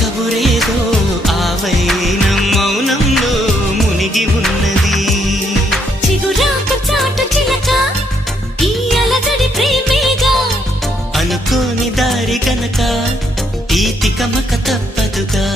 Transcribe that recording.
కబురేదో ఆవైనం మౌనంలో మునిగి ఉన్నది. చిగురాకు చాటు చిలక ఈ అలజడి ప్రేమేగా, అనుకోని దారి గనక ఈ తికమక తప్పదుగా.